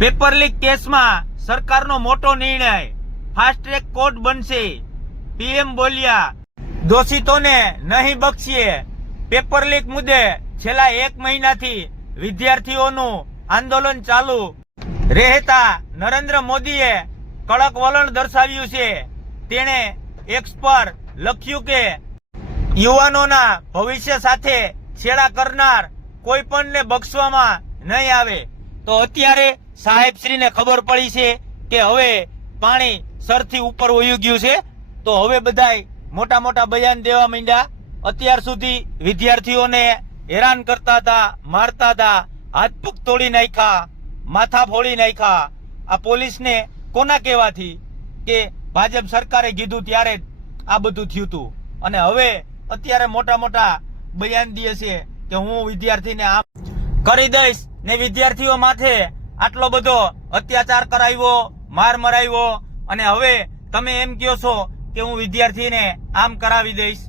Paper leak કેસમાં સરકારનો મોટો નિર્ણય, ફાસ્ટ ટ્રેક કોર્ટ બનશે. પીએમ બોલ્યા, દોષિતોને નહીં બક્ષીએ. પેપર લીક મુદ્દે છેલ્લા 1 મહિનાથી વિદ્યાર્થીઓનું આંદોલન ચાલુ રહેતા નરેન્દ્ર મોદીએ કડક વલણ દર્શાવ્યું છે. તેણે એક્સ પર લખ્યું કે યુવાનોના ભવિષ્ય સાથે છેડા કરનાર કોઈ પણને બક્ષવામાં નહીં આવે. તો અત્યારે સાહેબશ્રીને ખબર પડી છે કે હવે પાણી સરથી ઉપર વયું ગયું છે, તો હવે બધાય મોટા મોટા બયાન દેવા માંડ્યા. અત્યાર સુધી વિદ્યાર્થીઓને હેરાન કરતા હતા, મારતા હતા, હાથ પગ તોડી નાખ્યા, માથા ફોડી નાખ્યા. આ પોલીસને કોના કહેવાથી કે ભાજપ સરકારે કીધું ત્યારે જ આ બધું થયું હતું, અને હવે અત્યારે મોટા મોટા બયાન દે છે કે હું વિદ્યાર્થીને આમ કરી દઈશ ને વિદ્યાર્થીઓ માથે આટલો બધો અત્યાચાર કરાવ્યો, માર મરાવ્યો, અને હવે તમે એમ કહો છો કે હું વિદ્યાર્થીને આમ કરાવી દઈશ.